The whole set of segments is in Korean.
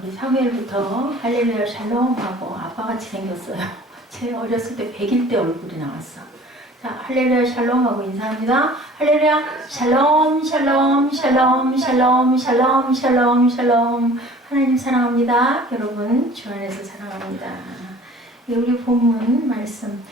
우리 사무엘부터 할렐루야 샬롬하고 아빠같이 생겼어요. 제 어렸을 때 100일 때 얼굴이 나왔어. 자, 할렐루야 샬롬하고 인사합니다. 할렐루야 샬롬 샬롬 샬롬 샬롬 샬롬 샬롬 샬롬. 하나님 사랑합니다. 여러분 주 안에서 사랑합니다. 우리 본문 말씀,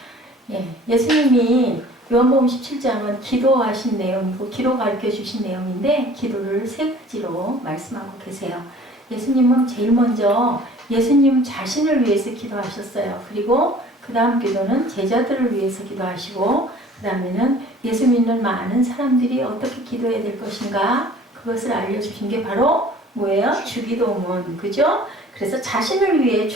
예수님이 요한복음 17장은 기도하신 내용이고 기도 가르쳐 주신 내용인데 기도를 세 가지로 말씀하고 계세요. 예수님은 제일 먼저 예수님 자신을 위해서 기도하셨어요. 그리고 그 다음 기도는 제자들을 위해서 기도하시고 그 다음에는 예수 믿는 많은 사람들이 어떻게 기도해야 될 것인가 그것을 알려주신 게 바로 뭐예요? 주기도문. 그죠? 그래서 자신을 위해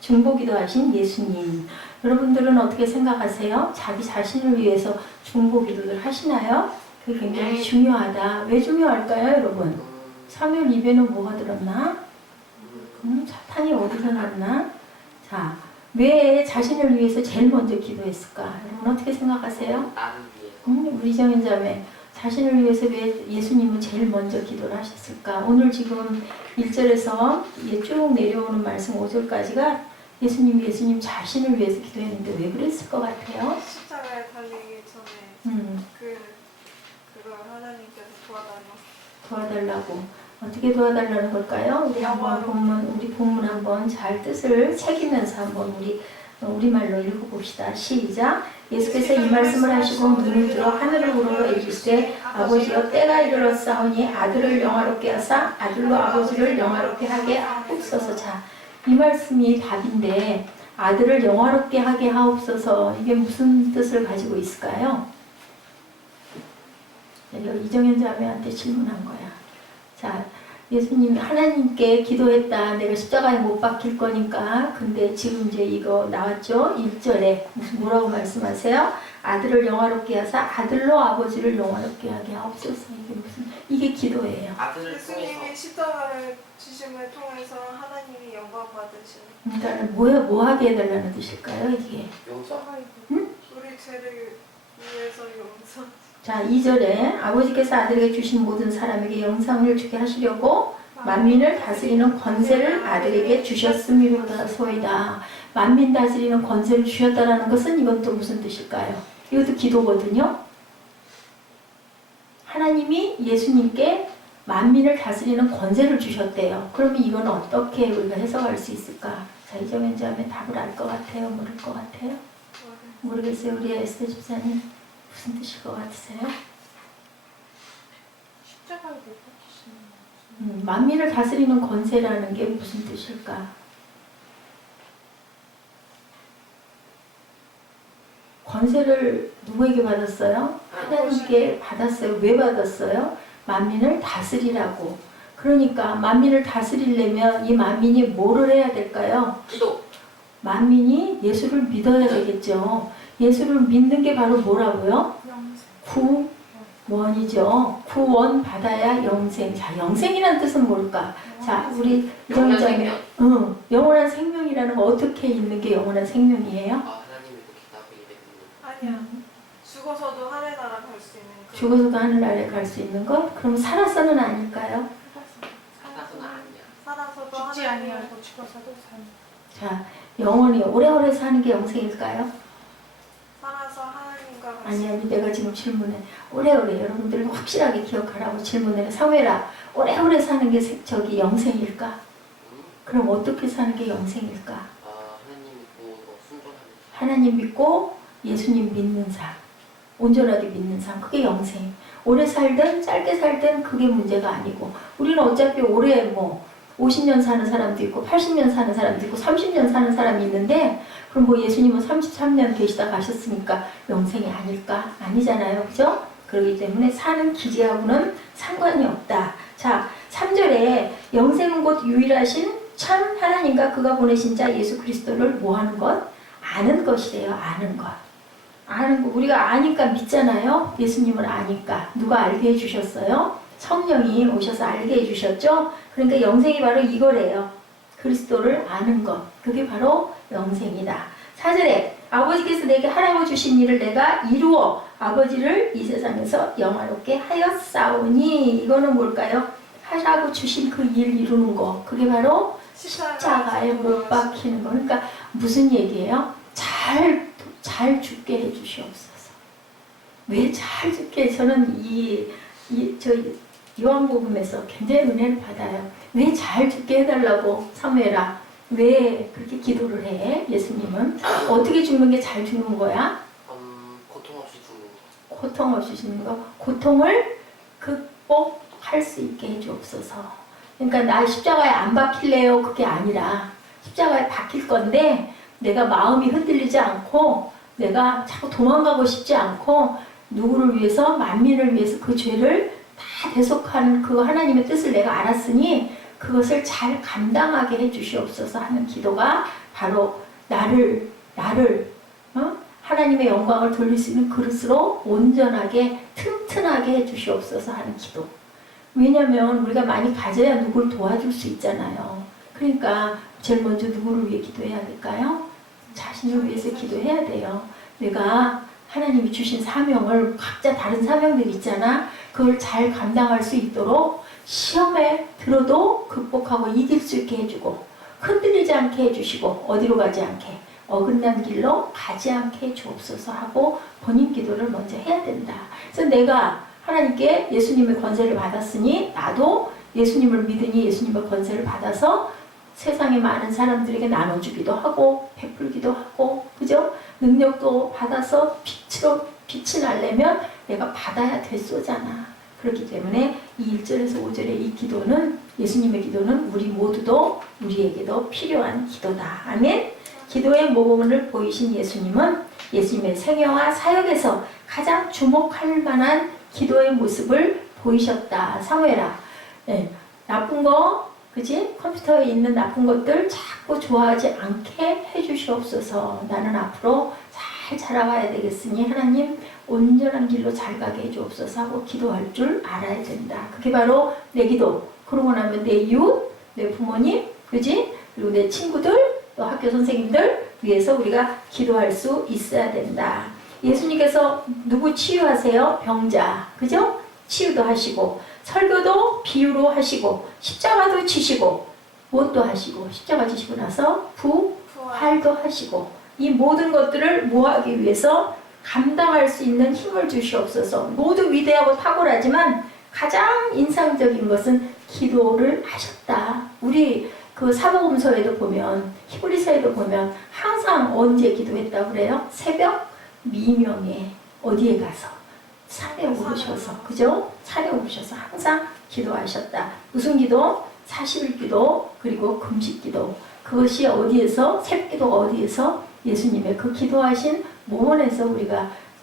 중보기도하신 예수님. 여러분들은 어떻게 생각하세요? 자기 자신을 위해서 중보기도를 하시나요? 그게 굉장히 중요하다. 왜 중요할까요, 여러분? 사무엘 입에는 뭐가 들었나? 사탄이 어디서 났나? 자, 왜 자신을 위해서 제일 먼저 기도했을까? 여러분 어떻게 생각하세요? 우리 정인 자매, 자신을 위해서 왜 예수님은 제일 먼저 기도를 하셨을까? 오늘 지금 1절에서 쭉 내려오는 말씀 5절까지가 예수님 자신을 위해서 기도했는데 왜 그랬을 것 같아요? 십자가에 달리기 전에 그걸 하나님께서 도와달라고. 어떻게 도와달라는 걸까요? 우리 한번 본문 한번 잘 뜻을 새기면서 한번 우리말로 읽어봅시다. 시작. 예수께서 이 말씀을 하시고 눈을 들어 하늘을 우러러 이르시되 아버지여 때가 이르렀사오니 아들을 영화롭게 하사 아들로 아버지를 영화롭게 하게 하옵소서. 자, 이 말씀이 답인데 아들을 영화롭게 하게 하옵소서. 이게 무슨 뜻을 가지고 있을까요? 이정현 자매한테 질문한 거야. 자, 예수님이 하나님께 기도했다. 내가 십자가에 못 박힐 거니까. 근데 지금 이제 이거 나왔죠? 1절에 뭐라고 말씀하세요? 아들을 영화롭게 하사 아들로 아버지를 영화롭게 하게 하옵소서. 이게 기도예요. 예수님이 십자가를 지심을 통해서 하나님이 영광 받으시는. 그러니까 뭐 하게 해달라는 뜻일까요? 이게 우리 죄를 위해서 용서. 자, 2절에 아버지께서 아들에게 주신 모든 사람에게 영생을 주게 하시려고 만민을 다스리는 권세를 아들에게 주셨음이로소이다. 만민 다스리는 권세를 주셨다라는 것은 이건 또 무슨 뜻일까요? 이것도 기도거든요. 하나님이 예수님께 만민을 다스리는 권세를 주셨대요. 그러면 이건 어떻게 우리가 해석할 수 있을까? 자, 이정현 자매 답을 알 것 같아요? 모를 것 같아요? 모르겠어요. 우리 에스테 집사님 무슨 뜻일 것 같으세요? 십자가에 못 박히시는. 만민을 다스리는 권세라는 게 무슨 뜻일까? 권세를 누구에게 받았어요? 하나님께 받았어요. 왜 받았어요? 만민을 다스리라고. 그러니까 만민을 다스리려면 이 만민이 뭐를 해야 될까요? 기도. 만민이 예수를 믿어야 되겠죠. 예수를 믿는 게 바로 뭐라고요? 구원이죠. 구원 받아야 영생. 자, 영생이라는 뜻은 뭘까? 자, 우리 영원한 생명. 영원한 생명이라는 거 어떻게 있는 게 영원한 생명이에요? 하나님의 기다리게 되는. 아니야. 죽어서도 하늘나라 갈 수 있는 거. 죽어서도 하늘나라에 갈 수 있는 것? 그럼 살아서는 아닐까요? 살아서는 아니야. 살아서도 죽지 하나님. 아니하고 죽어서도 사는. 자, 영원히 오래오래 사는 게 영생일까요? 살아서 하나님과 같이. 아니, 내가 지금 질문해. 오래오래 여러분들 확실하게 기억하라고 질문해. 사회라, 오래오래 사는 게 영생일까? 그럼 어떻게 사는 게 영생일까? 하나님 믿고 순종하는. 하나님 믿고 예수님 믿는 삶, 온전하게 믿는 삶, 그게 영생. 오래 살든 짧게 살든 그게 문제가 아니고 우리는 어차피 오래 50년 사는 사람도 있고 80년 사는 사람도 있고 30년 사는 사람이 있는데 그럼 예수님은 33년 계시다 가셨으니까 영생이 아닐까? 아니잖아요. 그죠? 그렇기 때문에 사는 기제하고는 상관이 없다. 자, 3절에 영생은 곧 유일하신 참 하나님과 그가 보내신 자 예수 그리스도를 뭐하는 것? 아는 것이래요. 아는 것. 아는 거. 우리가 아니까 믿잖아요. 예수님을 아니까. 누가 알게 해주셨어요? 성령이 오셔서 알게 해주셨죠? 그러니까 영생이 바로 이거래요. 그리스도를 아는 것. 그게 바로 영생이다. 4절에 아버지께서 내게 하라고 주신 일을 내가 이루어 아버지를 이 세상에서 영화롭게 하였사오니. 이거는 뭘까요? 하라고 주신 그 일 이루는 거, 그게 바로 십자가에 못 박히는 거. 그러니까 무슨 얘기예요? 잘 죽게 해주시옵소서. 왜 잘 죽게? 저는 저 요한복음에서 굉장히 은혜를 받아요. 왜 잘 죽게 해달라고 사무엘아? 왜 그렇게 기도를 해? 예수님은 어떻게 죽는 게 잘 죽는 거야? 고통 없이 죽는 거. 고통 없이 죽는 거. 고통을 극복할 수 있게 해주옵소서. 그러니까 나 십자가에 안 박힐래요? 그게 아니라 십자가에 박힐 건데 내가 마음이 흔들리지 않고 내가 자꾸 도망가고 싶지 않고 누구를 위해서 만민을 위해서 그 죄를 다 대속하는 그 하나님의 뜻을 내가 알았으니 그것을 잘 감당하게 해주시옵소서 하는 기도가 바로 나를 하나님의 영광을 돌릴 수 있는 그릇으로 온전하게 튼튼하게 해주시옵소서 하는 기도. 왜냐하면 우리가 많이 가져야 누굴 도와줄 수 있잖아요. 그러니까 제일 먼저 누구를 위해 기도해야 될까요? 자신을 위해서 기도해야 돼요. 내가 하나님이 주신 사명을 각자 다른 사명들 있잖아. 그걸 잘 감당할 수 있도록 시험에 들어도 극복하고 이길 수 있게 해주고 흔들리지 않게 해주시고 어디로 가지 않게 어긋난 길로 가지 않게 해주옵소서 하고 본인 기도를 먼저 해야 된다. 그래서 내가 하나님께 예수님의 권세를 받았으니 나도 예수님을 믿으니 예수님의 권세를 받아서 세상의 많은 사람들에게 나눠주기도 하고 베풀기도 하고 그죠? 능력도 받아서 빛이 나려면 내가 받아야 됐소잖아. 그렇기 때문에 이 1절에서 5절의 이 기도는 예수님의 기도는 우리 모두도 우리에게도 필요한 기도다. 아멘. 기도의 모범을 보이신 예수님은 예수님의 생애와 사역에서 가장 주목할 만한 기도의 모습을 보이셨다. 사무엘아, 나쁜 거, 그지? 컴퓨터에 있는 나쁜 것들 자꾸 좋아하지 않게 해주시옵소서. 나는 앞으로 잘 자라가야 되겠으니 하나님 온전한 길로 잘 가게 해주옵소서 하고 기도할 줄 알아야 된다. 그게 바로 내 기도. 그러고 나면 내 이웃, 내 부모님, 그지? 그리고 내 친구들, 또 학교 선생님들 위해서 우리가 기도할 수 있어야 된다. 예수님께서 누구 치유하세요? 병자, 그죠? 치유도 하시고 설교도 비유로 하시고 십자가도 지시고 무엇도 하시고 십자가 지시고 나서 부활도 하시고 이 모든 것들을 뭐하기 위해서 감당할 수 있는 힘을 주시옵소서. 모두 위대하고 탁월하지만 가장 인상적인 것은 기도를 하셨다. 우리 그 사복음서에도 보면 히브리서에도 보면 항상 언제 기도했다고 그래요? 새벽 미명에 어디에 가서 산에 오르셔서 그죠? 산에 오르셔서 항상 기도하셨다. 무슨 기도? 40일 기도 그리고 금식 기도. 그것이 어디에서? 새벽기도가 어디에서? 예수님의 그 기도하신 모원에서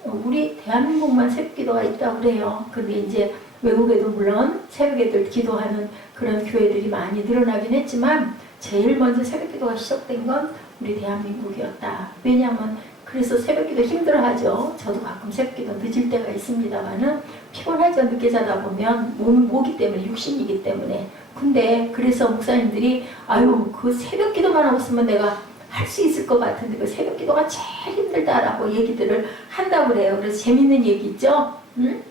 우리 대한민국만 새벽기도가 있다고 그래요. 근데 이제 외국에도 물론 새벽에들 기도하는 그런 교회들이 많이 늘어나긴 했지만 제일 먼저 새벽기도가 시작된 건 우리 대한민국이었다. 왜냐하면 그래서 새벽기도 힘들어하죠. 저도 가끔 새벽기도 늦을 때가 있습니다만은 피곤하죠. 늦게 자다 보면 몸이 때문에 육신이기 때문에. 근데 그래서 목사님들이 아유 그 새벽기도만 하고 있으면 내가 할 수 있을 것 같은데 그 새벽기도가 제일 힘들다라고 얘기들을 한다고 그래요. 그래서 재밌는 얘기 있죠. 응?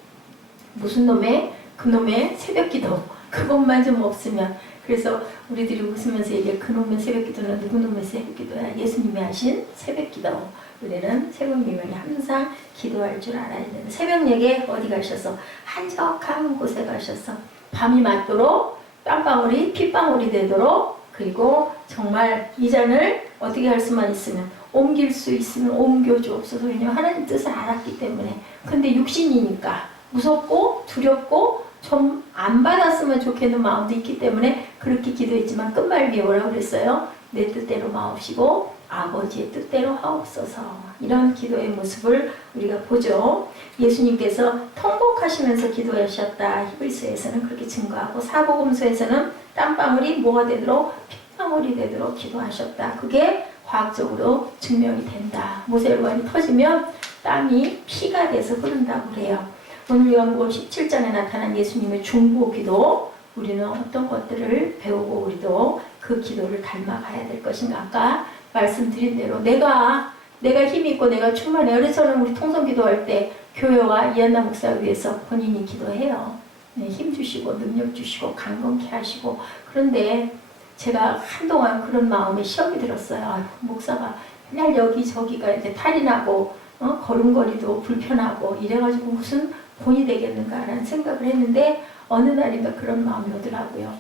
무슨 놈의 그놈의 새벽기도 그것만 좀 없으면 그래서 우리들이 웃으면서 얘기해 그놈의 새벽기도는 누구 놈의 새벽기도야? 예수님이 하신 새벽기도. 우리는 새벽미명에 항상 기도할 줄 알아야 되는 새벽녘에 어디 가셔서 한적한 곳에 가셔서 밤이 맞도록 땀방울이 핏방울이 되도록 그리고 정말 이 잔을 어떻게 할 수만 있으면 옮길 수 있으면 옮겨주옵소서. 왜냐하면 하나님 뜻을 알았기 때문에. 근데 육신이니까 무섭고 두렵고 좀 안 받았으면 좋겠는 마음도 있기 때문에 그렇게 기도했지만 끝말위에 뭐라고 그랬어요? 내 뜻대로 마옵시고 아버지의 뜻대로 하옵소서. 이런 기도의 모습을 우리가 보죠. 예수님께서 통곡하시면서 기도하셨다. 히브리서에서는 그렇게 증거하고 사복음서에서는 땀방울이 뭐가 되도록 핏방울이 되도록 기도하셨다. 그게 과학적으로 증명이 된다. 모세혈관이 터지면 땀이 피가 돼서 흐른다고 그래요. 오늘 요한복음 17장에 나타난 예수님의 중보기도 우리는 어떤 것들을 배우고 우리도 그 기도를 닮아가야 될 것인가. 아까 말씀드린 대로 내가 힘이 있고 내가 충만해. 그래서 저는 우리 통성기도할 때 교회와 이한나 목사 위해서 본인이 기도해요. 네, 힘 주시고 능력 주시고 강건케 하시고. 그런데 제가 한동안 그런 마음에 시험이 들었어요. 아유, 목사가 맨날 여기저기가 이제 탈이 나고 걸음걸이도 불편하고 이래가지고 무슨 본이 되겠는가라는 생각을 했는데 어느 날인가 그런 마음이 오더라고요.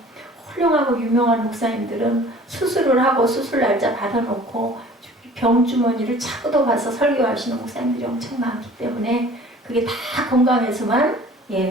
훌륭하고 유명한 목사님들은 수술을 하고 수술 날짜 받아놓고 병주머니를 차고도 가서 설교하시는 목사님들이 엄청 많기 때문에 그게 다 건강해서만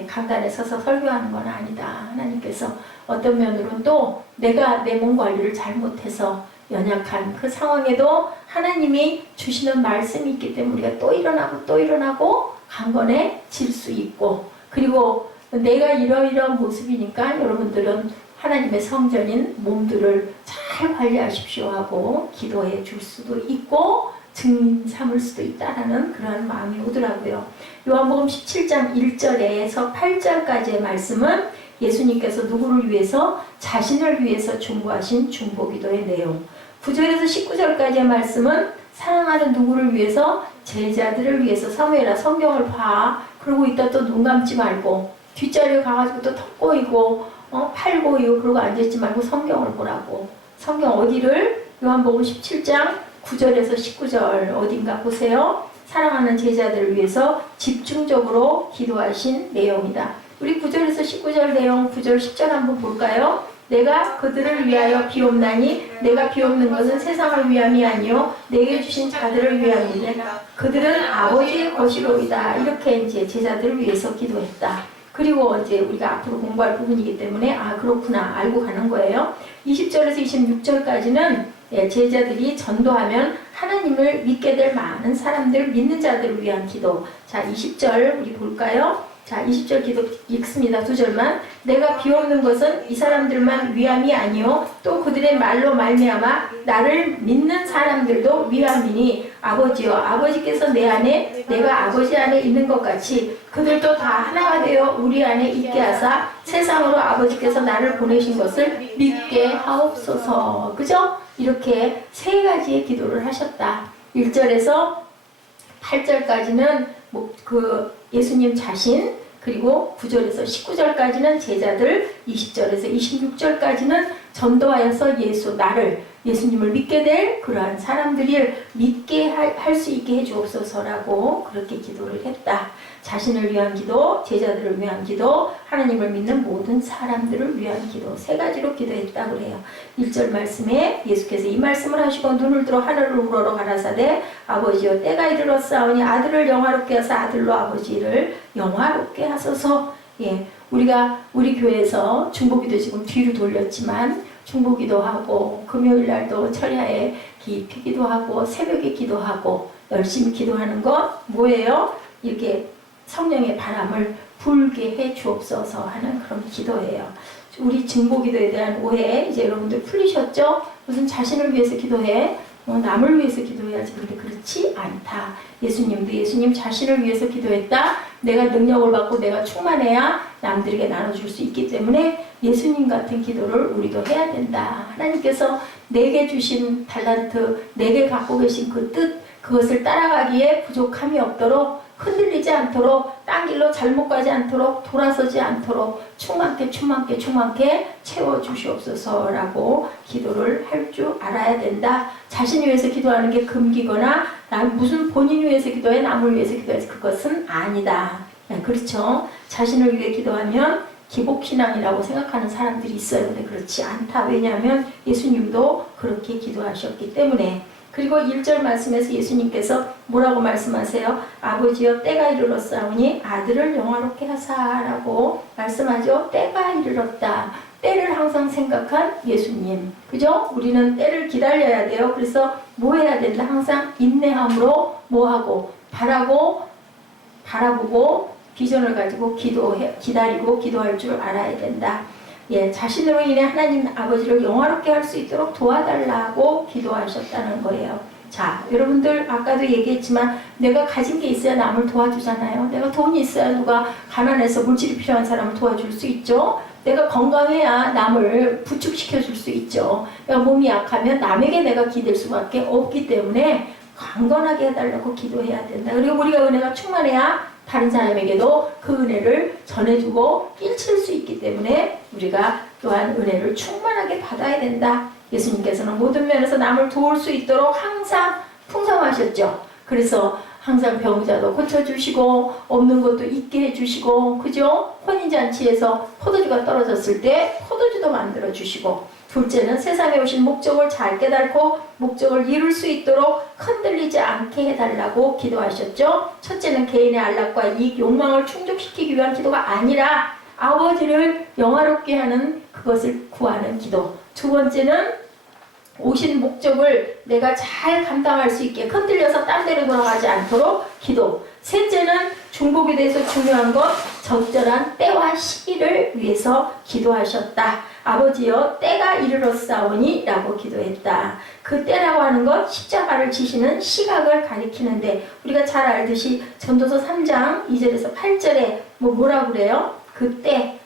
강단에 서서 설교하는 건 아니다. 하나님께서 어떤 면으로는 또 내가 내 몸 관리를 잘못해서 연약한 그 상황에도 하나님이 주시는 말씀이 있기 때문에 우리가 또 일어나고 또 일어나고 강건해질 수 있고, 그리고 내가 이러이러한 모습이니까 여러분들은 하나님의 성전인 몸들을 잘 관리하십시오 하고 기도해 줄 수도 있고 증인 삼을 수도 있다라는 그런 마음이 오더라고요. 요한복음 17장 1절에서 8절까지의 말씀은 예수님께서 누구를 위해서? 자신을 위해서 중보하신 중보기도의 내용. 9절에서 19절까지의 말씀은 사랑하는 누구를 위해서? 제자들을 위해서. 사무엘아 성경을 봐. 그러고 있다 또 눈 감지 말고 뒷자리에 가가지고 또 턱 꼬이고 팔 꼬이고 그러고 앉아있지 말고 성경을 보라고. 성경 어디를? 요한복음 17장 9절에서 19절 어딘가 보세요. 사랑하는 제자들을 위해서 집중적으로 기도하신 내용이다. 우리 9절에서 19절 내용 9절 10절 한번 볼까요? 내가 그들을 위하여 비옵나니 내가 비옵는 것은 세상을 위함이 아니요 내게 주신 자들을 위함이니라. 그들은 아버지의 것이로이다. 이렇게 이제 제자들을 위해서 기도했다. 그리고 이제 우리가 앞으로 공부할 부분이기 때문에 그렇구나 알고 가는 거예요. 20절에서 26절까지는 제자들이 전도하면 하나님을 믿게 될 많은 사람들, 믿는 자들을 위한 기도. 자, 20절 우리 볼까요? 자, 20절 기도 읽습니다. 2절만. 내가 비옵는 것은 이 사람들만 위함이 아니요 또 그들의 말로 말미암아 나를 믿는 사람들도 위함이니 아버지여 아버지께서 내 안에 내가 아버지 안에 있는 것 같이 그들도 다 하나가 되어 우리 안에 있게 하사 세상으로 아버지께서 나를 보내신 것을 믿게 하옵소서. 그죠? 이렇게 세 가지의 기도를 하셨다. 1절에서 8절까지는 예수님 자신, 그리고 9절에서 19절까지는 제자들, 20절에서 26절까지는 전도하여서 예수님을 믿게 될 그러한 사람들을 믿게 할 수 있게 해주옵소서라고 그렇게 기도를 했다. 자신을 위한 기도, 제자들을 위한 기도, 하나님을 믿는 모든 사람들을 위한 기도, 세 가지로 기도했다고 그래요. 1절 말씀에 예수께서 이 말씀을 하시고 눈을 들어 하늘을 우러러 가라사대 아버지여 때가 이르렀사오니 아들을 영화롭게 하사 아들로 아버지를 영화롭게 하소서. 우리 교회에서 중보기도 지금 뒤로 돌렸지만 중보기도 하고 금요일 날도 철야에 깊이 기도하고 새벽에 기도하고 열심히 기도하는 것 뭐예요? 이렇게 성령의 바람을 불게 해 주옵소서 하는 그런 기도예요. 우리 중보기도에 대한 오해 이제 여러분들 풀리셨죠? 무슨 자신을 위해서 기도해? 남을 위해서 기도해야지. 근데 그렇지 않다. 예수님도 예수님 자신을 위해서 기도했다. 내가 능력을 받고 내가 충만해야 남들에게 나눠줄 수 있기 때문에 예수님 같은 기도를 우리도 해야 된다. 하나님께서 내게 주신 달란트, 내게 갖고 계신 그 뜻, 그것을 따라가기에 부족함이 없도록, 흔들리지 않도록, 딴 길로 잘못 가지 않도록, 돌아서지 않도록 충만케 채워주시옵소서라고 기도를 할 줄 알아야 된다. 자신을 위해서 기도하는 게 금기거나 무슨 본인 위해서 기도해, 남을 위해서 기도해, 그것은 아니다. 그렇죠? 자신을 위해 기도하면 기복신앙이라고 생각하는 사람들이 있어요. 근데 그렇지 않다. 왜냐하면 예수님도 그렇게 기도하셨기 때문에. 그리고 1절 말씀에서 예수님께서 뭐라고 말씀하세요? 아버지여 때가 이르렀사오니 아들을 영화롭게 하사라고 말씀하죠. 때가 이르렀다. 때를 항상 생각한 예수님. 그죠? 우리는 때를 기다려야 돼요. 그래서 뭐 해야 된다? 항상 인내함으로 뭐하고 바라보고 비전을 가지고 기다리고 기도할 줄 알아야 된다. 자신으로 인해 하나님 아버지를 영화롭게 할 수 있도록 도와달라고 기도하셨다는 거예요. 자, 여러분들 아까도 얘기했지만 내가 가진 게 있어야 남을 도와주잖아요. 내가 돈이 있어야 누가 가난해서 물질이 필요한 사람을 도와줄 수 있죠. 내가 건강해야 남을 부축시켜 줄 수 있죠. 내가 몸이 약하면 남에게 내가 기댈 수밖에 없기 때문에 강건하게 해달라고 기도해야 된다. 그리고 우리가 은혜가 충만해야 다른 사람에게도 그 은혜를 전해주고 끼칠 수 있기 때문에 우리가 또한 은혜를 충만하게 받아야 된다. 예수님께서는 모든 면에서 남을 도울 수 있도록 항상 풍성하셨죠. 그래서 항상 병자도 고쳐주시고 없는 것도 있게 해주시고, 그죠? 혼인잔치에서 포도주가 떨어졌을 때 포도주도 만들어주시고, 둘째는 세상에 오신 목적을 잘 깨닫고 목적을 이룰 수 있도록 흔들리지 않게 해달라고 기도하셨죠. 첫째는 개인의 안락과 이익, 욕망을 충족시키기 위한 기도가 아니라 아버지를 영화롭게 하는 그것을 구하는 기도. 두 번째는 오신 목적을 내가 잘 감당할 수 있게 흔들려서 딴 데로 돌아가지 않도록 기도. 셋째는 중복에 대해서 중요한 것, 적절한 때와 시기를 위해서 기도하셨다. 아버지여 때가 이르렀사오니 라고 기도했다. 그 때라고 하는 것, 십자가를 지시는 시각을 가리키는데, 우리가 잘 알듯이 전도서 3장 2절에서 8절에 뭐라고 그래요? 그때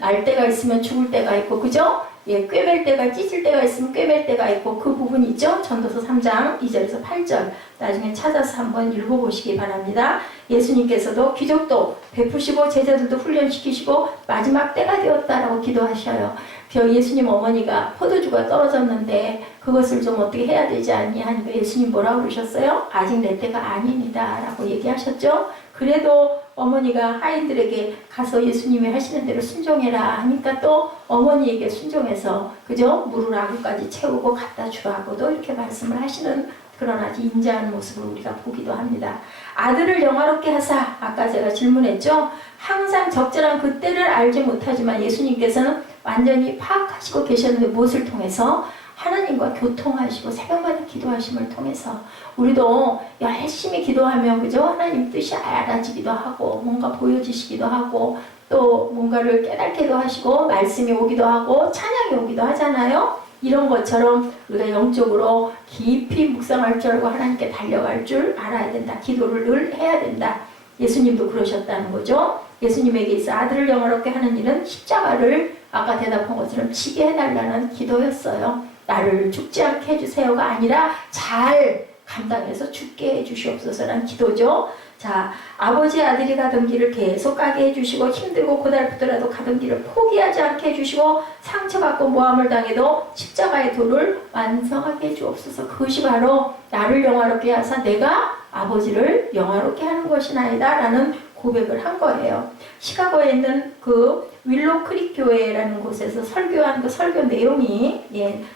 알 때가 있으면 죽을 때가 있고, 그죠? 예, 꿰맬 때가, 찢을 때가 있으면 꿰맬 때가 있고, 그 부분이 있죠? 전도서 3장 2절에서 8절. 나중에 찾아서 한번 읽어보시기 바랍니다. 예수님께서도 기적도 베푸시고 제자들도 훈련시키시고 마지막 때가 되었다라고 기도하셔요. 예수님 어머니가 포도주가 떨어졌는데 그것을 좀 어떻게 해야 되지 않니 하니까 예수님 뭐라고 그러셨어요? 아직 내 때가 아닙니다 라고 얘기하셨죠. 그래도 어머니가 하인들에게 가서 예수님이 하시는 대로 순종해라 하니까 또 어머니에게 순종해서, 그죠? 물을 아구까지 채우고 갖다 주라고도 이렇게 말씀을 하시는 그런 아주 인자한 모습을 우리가 보기도 합니다. 아들을 영화롭게 하사, 아까 제가 질문했죠? 항상 적절한 그 때를 알지 못하지만 예수님께서는 완전히 파악하시고 계셨는데 무엇을 통해서? 하나님과 교통하시고 새벽마다 기도하심을 통해서. 우리도 열심히 기도하면, 그죠? 하나님 뜻이 알아지기도 하고 뭔가 보여지시기도 하고 또 뭔가를 깨닫기도 하시고 말씀이 오기도 하고 찬양이 오기도 하잖아요. 이런 것처럼 우리가 영적으로 깊이 묵상할 줄 알고 하나님께 달려갈 줄 알아야 된다. 기도를 늘 해야 된다. 예수님도 그러셨다는 거죠. 예수님에게 있어 아들을 영화롭게 하는 일은 십자가를 아까 대답한 것처럼 지게 해달라는 기도였어요. 나를 죽지 않게 해주세요가 아니라 잘 감당해서 죽게 해주시옵소서라는 기도죠. 자, 아버지 아들이 가던 길을 계속 가게 해주시고 힘들고 고달프더라도 가던 길을 포기하지 않게 해주시고 상처받고 모함을 당해도 십자가의 도를 완성하게 해주옵소서. 그것이 바로 나를 영화롭게 하사 내가 아버지를 영화롭게 하는 것이나이다 라는 고백을 한 거예요. 시카고에 있는 그 윌로 크릭 교회라는 곳에서 설교한 그 설교 내용이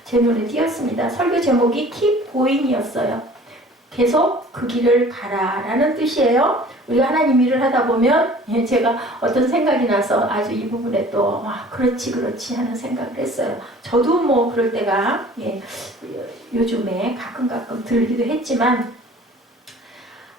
제 눈에 띄었습니다. 설교 제목이 Keep Going이었어요. 계속 그 길을 가라 라는 뜻이에요. 우리가 하나님 일을 하다 보면 제가 어떤 생각이 나서 아주 이 부분에 또 그렇지 하는 생각을 했어요. 저도 뭐 그럴 때가 요즘에 가끔 들기도 했지만,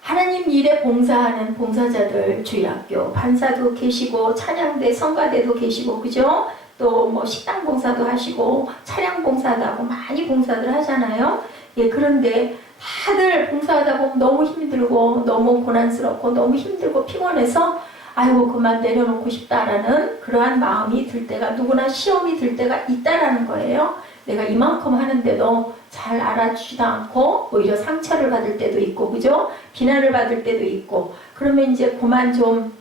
하나님 일에 봉사하는 봉사자들, 주일학교 판사도 계시고 찬양대 성가대도 계시고, 그죠? 또 뭐 식당 봉사도 하시고 차량 봉사도 하고 많이 봉사들 하잖아요. 그런데 다들 봉사하다 보면 너무 힘들고 너무 고난스럽고 너무 힘들고 피곤해서 아이고 그만 내려놓고 싶다라는 그러한 마음이 들 때가, 누구나 시험이 들 때가 있다라는 거예요. 내가 이만큼 하는데도 잘 알아주지도 않고 오히려 상처를 받을 때도 있고, 그죠? 비난을 받을 때도 있고, 그러면 이제 그만 좀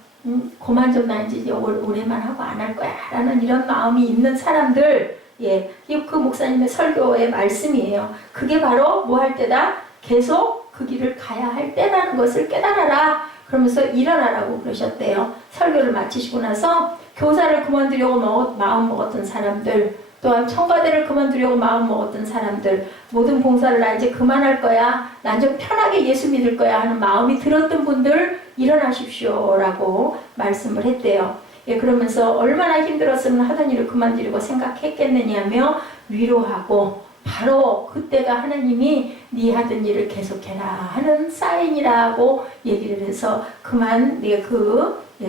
나 이제 오래만 하고 안 할 거야 라는 이런 마음이 있는 사람들, 그 목사님의 설교의 말씀이에요. 그게 바로 뭐 할 때다? 계속 그 길을 가야 할 때라는 것을 깨달아라. 그러면서 일어나라고 그러셨대요. 설교를 마치시고 나서 교사를 그만두려고 마음 먹었던 사람들, 또한 청가대를 그만두려고 마음 먹었던 사람들, 모든 봉사를 나 이제 그만할 거야, 난 좀 편하게 예수 믿을 거야 하는 마음이 들었던 분들 일어나십시오 라고 말씀을 했대요. 그러면서 얼마나 힘들었으면 하던 일을 그만두려고 생각했겠느냐며 위로하고, 바로 그때가 하나님이 네 하던 일을 계속해라 하는 사인이라고 얘기를 해서 그만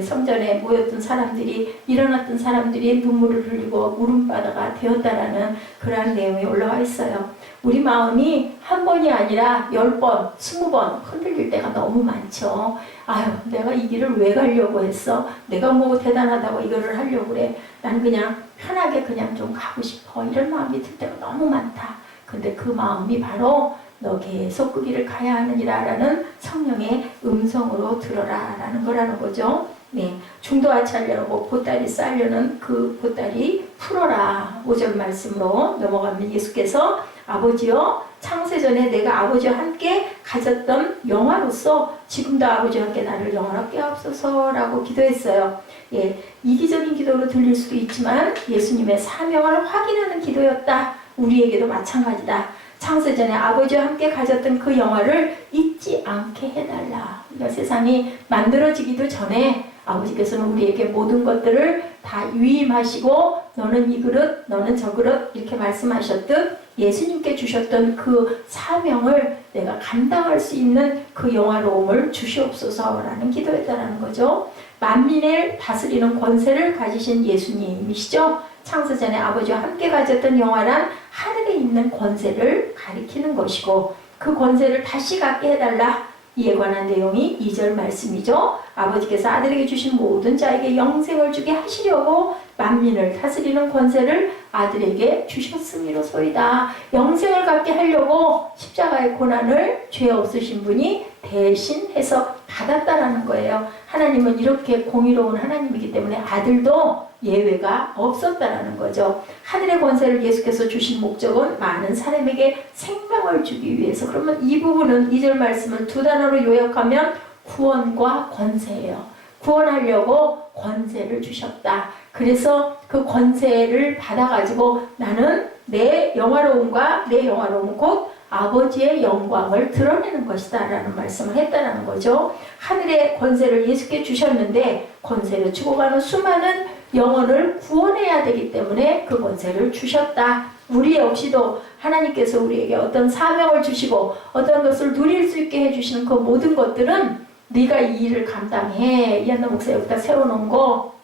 성전에 모였던 사람들이, 일어났던 사람들이 눈물을 흘리고 울음바다가 되었다라는 그러한 내용이 올라와 있어요. 우리 마음이 한 번이 아니라 10번, 20번 흔들릴 때가 너무 많죠. 아유, 내가 이 길을 왜 가려고 했어? 내가 뭐 대단하다고 이거를 하려고 그래? 난 그냥 편하게 그냥 좀 가고 싶어. 이런 마음이 들 때가 너무 많다. 근데 그 마음이 바로 너 계속 그 길을 가야 하느니라 라는 성령의 음성으로 들어라 라는 거라는 거죠. 네, 중도 하차하려고 보따리 싸려는 그 보따리 풀어라. 5절 말씀으로 넘어가면 예수께서 아버지여 창세전에 내가 아버지와 함께 가졌던 영화로서 지금도 아버지와 함께 나를 영원하게 하옵소서라고 기도했어요. 예, 이기적인 기도로 들릴 수도 있지만 예수님의 사명을 확인하는 기도였다. 우리에게도 마찬가지다. 창세전에 아버지와 함께 가졌던 그 영화를 잊지 않게 해달라. 그러니까 세상이 만들어지기도 전에 아버지께서는 우리에게 모든 것들을 다 위임하시고 너는 이 그릇, 너는 저 그릇 이렇게 말씀하셨듯 예수님께 주셨던 그 사명을 내가 감당할 수 있는 그 영화로움을 주시옵소서라는 기도했다라는 거죠. 만민을 다스리는 권세를 가지신 예수님이시죠. 창세전에 아버지와 함께 가졌던 영화란 하늘에 있는 권세를 가리키는 것이고 그 권세를 다시 갖게 해달라. 이에 관한 내용이 2절 말씀이죠. 아버지께서 아들에게 주신 모든 자에게 영생을 주게 하시려고 만민을 다스리는 권세를 아들에게 주셨음이로소이다. 영생을 갖게 하려고 십자가의 고난을 죄 없으신 분이 대신해서 받았다라는 거예요. 하나님은 이렇게 공의로운 하나님이기 때문에 아들도 예외가 없었다라는 거죠. 하늘의 권세를 예수께서 주신 목적은 많은 사람에게 생명을 주기 위해서. 그러면 이 부분은 2절 말씀을 두 단어로 요약하면 구원과 권세예요. 구원하려고 권세를 주셨다. 그래서 그 권세를 받아가지고 나는 내 영화로움과 내 영화로움 곧 아버지의 영광을 드러내는 것이다 라는 말씀을 했다는 거죠. 하늘의 권세를 예수께 주셨는데 권세를 주고 가는 수많은 영혼을 구원해야 되기 때문에 그 권세를 주셨다. 우리 역시도 하나님께서 우리에게 어떤 사명을 주시고 어떤 것을 누릴 수 있게 해주시는 그 모든 것들은 네가 이 일을 감당해. 이한나 목사 여기다 세워놓은 거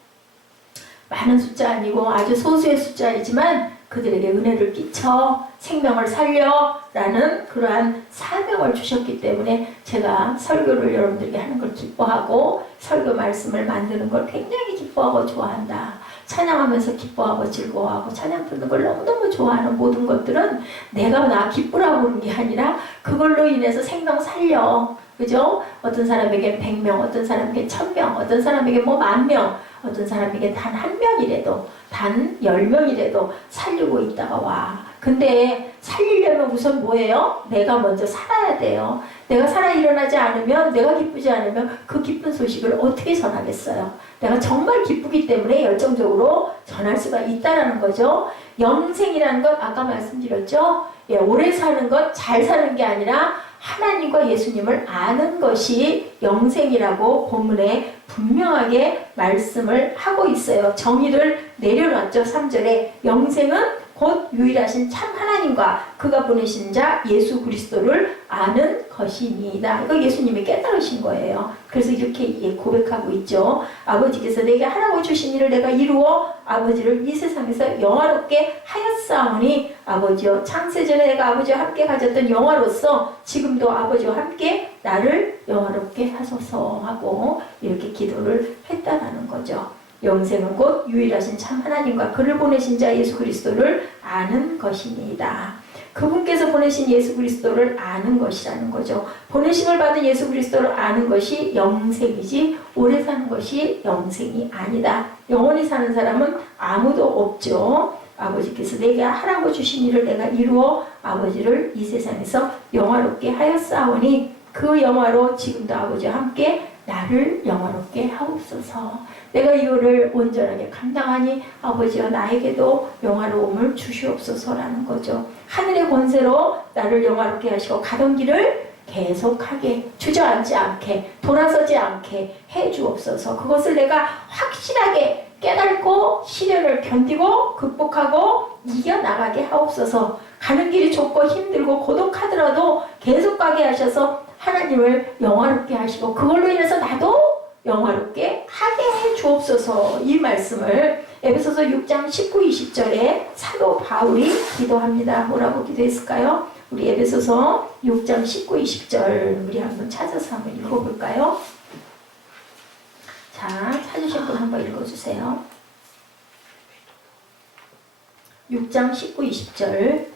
많은 숫자 아니고 아주 소수의 숫자이지만 그들에게 은혜를 끼쳐 생명을 살려 라는 그러한 사명을 주셨기 때문에 제가 설교를 여러분들에게 하는 걸 기뻐하고 설교 말씀을 만드는 걸 굉장히 기뻐하고 좋아한다. 찬양하면서 기뻐하고 즐거워하고 찬양 듣는 걸 너무너무 좋아하는 모든 것들은 내가 나 기쁘라고 하는 게 아니라 그걸로 인해서 생명 살려. 그죠? 어떤 사람에게 100명, 어떤 사람에게 1000명, 어떤 사람에게 뭐 10,000명, 어떤 사람에게 단 1명이라도, 단 10명이라도 살리고 있다가 와. 근데 살리려면 우선 뭐예요? 내가 먼저 살아야 돼요. 내가 살아 일어나지 않으면, 내가 기쁘지 않으면 그 기쁜 소식을 어떻게 전하겠어요? 내가 정말 기쁘기 때문에 열정적으로 전할 수가 있다는 거죠. 영생이라는 것 아까 말씀드렸죠? 예, 오래 사는 것, 잘 사는 게 아니라 하나님과 예수님을 아는 것이 영생이라고 본문에 분명하게 말씀을 하고 있어요. 정의를 내려놨죠. 3절에 영생은 곧 유일하신 참 하나님과 그가 보내신 자 예수 그리스도를 아는 것이니이다. 이거 예수님이 깨달으신 거예요. 그래서 이렇게 고백하고 있죠. 아버지께서 내게 하라고 주신 일을 내가 이루어 아버지를 이 세상에서 영화롭게 하였사오니 아버지여 창세전에 내가 아버지와 함께 가졌던 영화로서 지금도 아버지와 함께 나를 영화롭게 하소서 하고 이렇게 기도를 했다라는 거죠. 영생은 곧 유일하신 참 하나님과 그를 보내신 자 예수 그리스도를 아는 것이니이다. 그분께서 보내신 예수 그리스도를 아는 것이라는 거죠. 보내심을 받은 예수 그리스도를 아는 것이 영생이지 오래 사는 것이 영생이 아니다. 영원히 사는 사람은 아무도 없죠. 아버지께서 내게 하라고 주신 일을 내가 이루어 아버지를 이 세상에서 영화롭게 하였사오니 그 영화로 지금도 아버지와 함께 나를 영화롭게 하옵소서. 내가 이거를 온전하게 감당하니 아버지와 나에게도 영화로움을 주시옵소서라는 거죠. 하늘의 권세로 나를 영화롭게 하시고 가던 길을 계속하게 주저앉지 않게 돌아서지 않게 해주옵소서. 그것을 내가 확실하게 깨닫고 시련을 견디고 극복하고 이겨나가게 하옵소서. 가는 길이 좁고 힘들고 고독하더라도 계속 가게 하셔서 하나님을 영화롭게 하시고 그걸로 인해서 나도 영화롭게 하게 해 주옵소서. 이 말씀을 에베소서 6장 19, 20절에 사도 바울이 기도합니다. 뭐라고 기도했을까요? 우리 에베소서 6장 19, 20절 우리 한번 찾아서 한번 읽어볼까요? 자, 찾으신 분 한번 읽어주세요. 6장 19, 20절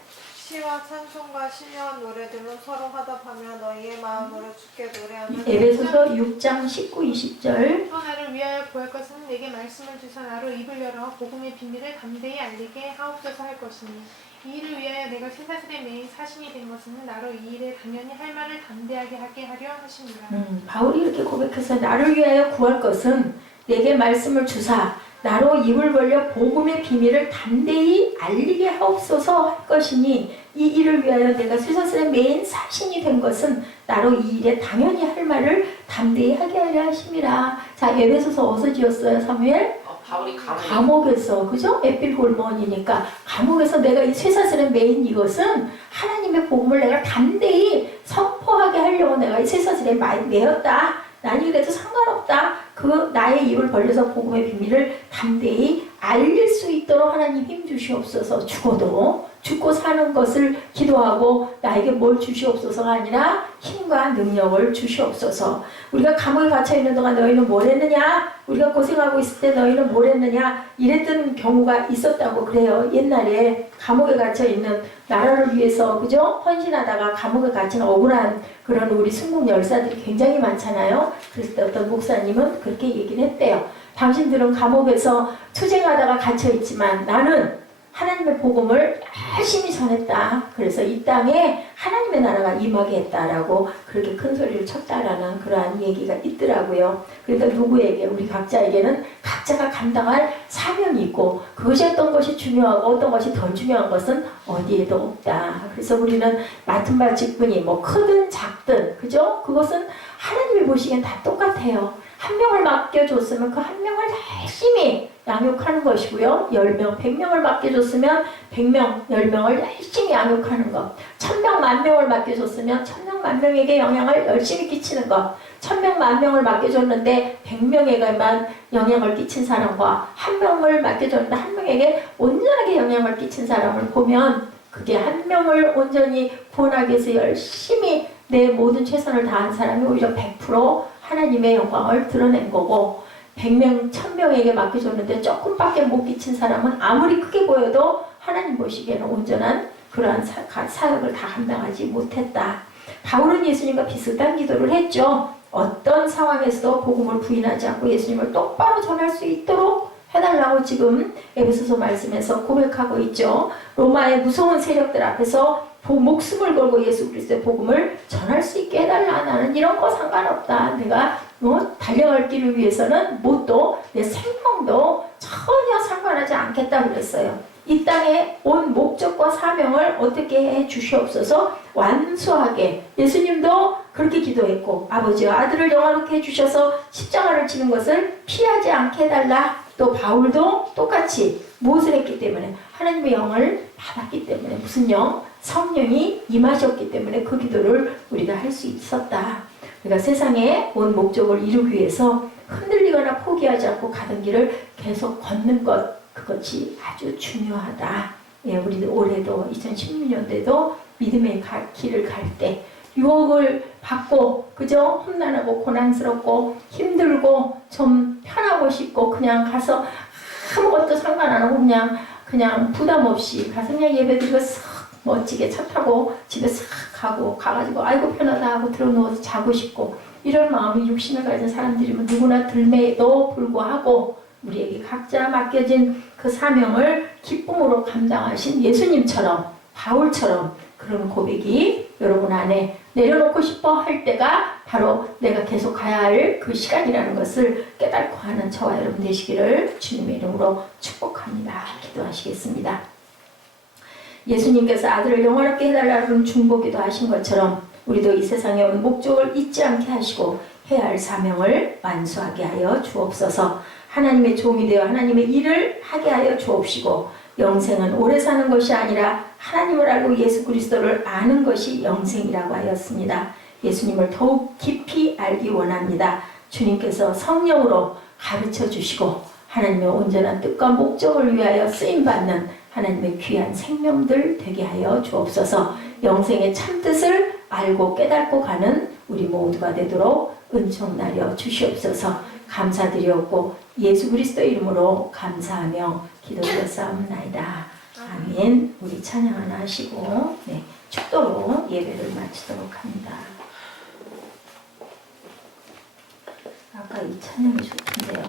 시와 찬송과 신령한 노래들로 서로 화답하며 너희의 마음으로 주께 노래하며 에베소서 6장 19, 20절. 또 나를 위하여 구할 것은 내게 말씀을 주사 나로 입을 열어 복음의 비밀을 담대히 알리게 하옵소서 할 것이니 이 일을 위하여 내가 쇠사슬에 매인 사신이 된 것은 나로 이 일에 당연히 할 말을 담대하게 하게 하려 하십니다. 바울이 이렇게 고백해서 나를 위하여 구할 것은 내게 말씀을 주사 나로 입을 벌려 복음의 비밀을 담대히 알리게 하옵소서 할 것이니 이 일을 위하여 내가 쇠사슬에 매인 사신이 된 것은 나로 이 일에 당연히 할 말을 담대히 하게 하려 하심이라. 자, 에베소서 어디서 지었어요, 사무엘? 바울이 감옥에서, 그죠? 에필골몬이니까 감옥에서 내가 이 쇠사슬에 매인 이것은 하나님의 복음을 내가 담대히 선포하게 하려고 내가 이 쇠사슬에 매였다. 난 이래도 상관없다. 그 나의 입을 벌려서 복음의 비밀을 담대히 알릴 수 있도록 하나님 힘 주시옵소서. 죽고 사는 것을 기도하고 나에게 뭘 주시옵소서가 아니라 힘과 능력을 주시옵소서. 우리가 감옥에 갇혀있는 동안 너희는 뭘 했느냐? 우리가 고생하고 있을 때 너희는 뭘 했느냐? 이랬던 경우가 있었다고 그래요. 옛날에 감옥에 갇혀있는 나라를 위해서 그죠? 헌신하다가 감옥에 갇힌 억울한 그런 우리 순국 열사들이 굉장히 많잖아요. 그랬을 때 어떤 목사님은 그렇게 얘기를 했대요. 당신들은 감옥에서 투쟁하다가 갇혀있지만 나는 하나님의 복음을 열심히 전했다. 그래서 이 땅에 하나님의 나라가 임하게 했다라고 그렇게 큰 소리를 쳤다라는 그러한 얘기가 있더라고요. 그러니까 누구에게 우리 각자에게는 각자가 감당할 사명이 있고 그것이 어떤 것이 중요하고 어떤 것이 더 중요한 것은 어디에도 없다. 그래서 우리는 맡은 바 직분이 뭐 크든 작든 그죠? 그것은 하나님이 보시기엔 다 똑같아요. 한 명을 맡겨줬으면 그 한 명을 열심히 양육하는 것이고요. 10명, 100명을 맡겨줬으면 100명, 10명을 열심히 양육하는 것. 1000명, 10,000명을 맡겨줬으면 1000명, 10,000명에게 영향을 열심히 끼치는 것. 1000명, 10,000명을 맡겨줬는데 100명에게만 영향을 끼친 사람과 1명을 맡겨줬는데 1명에게 온전하게 영향을 끼친 사람을 보면 그게 1명을 온전히 구원하기 위해서 열심히 내 모든 최선을 다한 사람이 오히려 100% 하나님의 영광을 드러낸 거고 100명, 1000명에게 맡겨줬는데 조금밖에 못 끼친 사람은 아무리 크게 보여도 하나님 보시기에는 온전한 그러한 사역을 다 감당하지 못했다. 바울은 예수님과 비슷한 기도를 했죠. 어떤 상황에서도 복음을 부인하지 않고 예수님을 똑바로 전할 수 있도록 해달라고 지금 에베소서 말씀에서 고백하고 있죠. 로마의 무서운 세력들 앞에서 목숨을 걸고 예수 그리스도의 복음을 전할 수 있게 해달라. 나는 이런 거 상관없다. 내가 달려갈 길을 위해서는 뭣도 내 생명도 전혀 상관하지 않겠다 그랬어요. 이 땅에 온 목적과 사명을 어떻게 해 주시옵소서 완수하게. 예수님도 그렇게 기도했고 아버지와 아들을 영화롭게 해주셔서 십자가를 지는 것을 피하지 않게 해달라. 또 바울도 똑같이 무엇을 했기 때문에 하나님의 영을 받았기 때문에 무슨 영? 성령이 임하셨기 때문에 그 기도를 우리가 할 수 있었다. 그러니까 세상에 온 목적을 이루기 위해서 흔들리거나 포기하지 않고 가던 길을 계속 걷는 것, 그것이 아주 중요하다. 예, 우리 올해도 2016년대도 믿음의 길을 갈 때 유혹을 받고 그저 험난하고 고난스럽고 힘들고 좀 편하고 싶고 그냥 가서 아무것도 상관 안 하고 그냥 부담 없이 가서 그냥 예배드리고 싹 멋지게 차 타고 집에 싹 가가지고 아이고 편하다 하고 들어누워서 자고 싶고 이런 마음이 육신을 가진 사람들이면 누구나 들매도 불구하고 우리에게 각자 맡겨진 그 사명을 기쁨으로 감당하신 예수님처럼 바울처럼 그런 고백이 여러분 안에 내려놓고 싶어 할 때가 바로 내가 계속 가야 할 그 시간이라는 것을 깨닫고 하는 저와 여러분 되시기를 주님의 이름으로 축복합니다. 기도하시겠습니다. 예수님께서 아들을 영화롭게 해달라는 중보기도 하신 것처럼 우리도 이 세상에 온 목적을 잊지 않게 하시고 해야 할 사명을 완수하게 하여 주옵소서. 하나님의 종이 되어 하나님의 일을 하게 하여 주옵시고 영생은 오래 사는 것이 아니라 하나님을 알고 예수 그리스도를 아는 것이 영생이라고 하였습니다. 예수님을 더욱 깊이 알기 원합니다. 주님께서 성령으로 가르쳐 주시고 하나님의 온전한 뜻과 목적을 위하여 쓰임받는 하나님의 귀한 생명들 되게 하여 주옵소서. 영생의 참뜻을 알고 깨닫고 가는 우리 모두가 되도록 은총 나려 주시옵소서. 감사드리옵고 예수 그리스도 이름으로 감사하며 기도드렸사옵나이다. 아멘. 우리 찬양 하나 하시고 네, 축도로 예배를 마치도록 합니다. 아까 이 찬양이 좋던데요.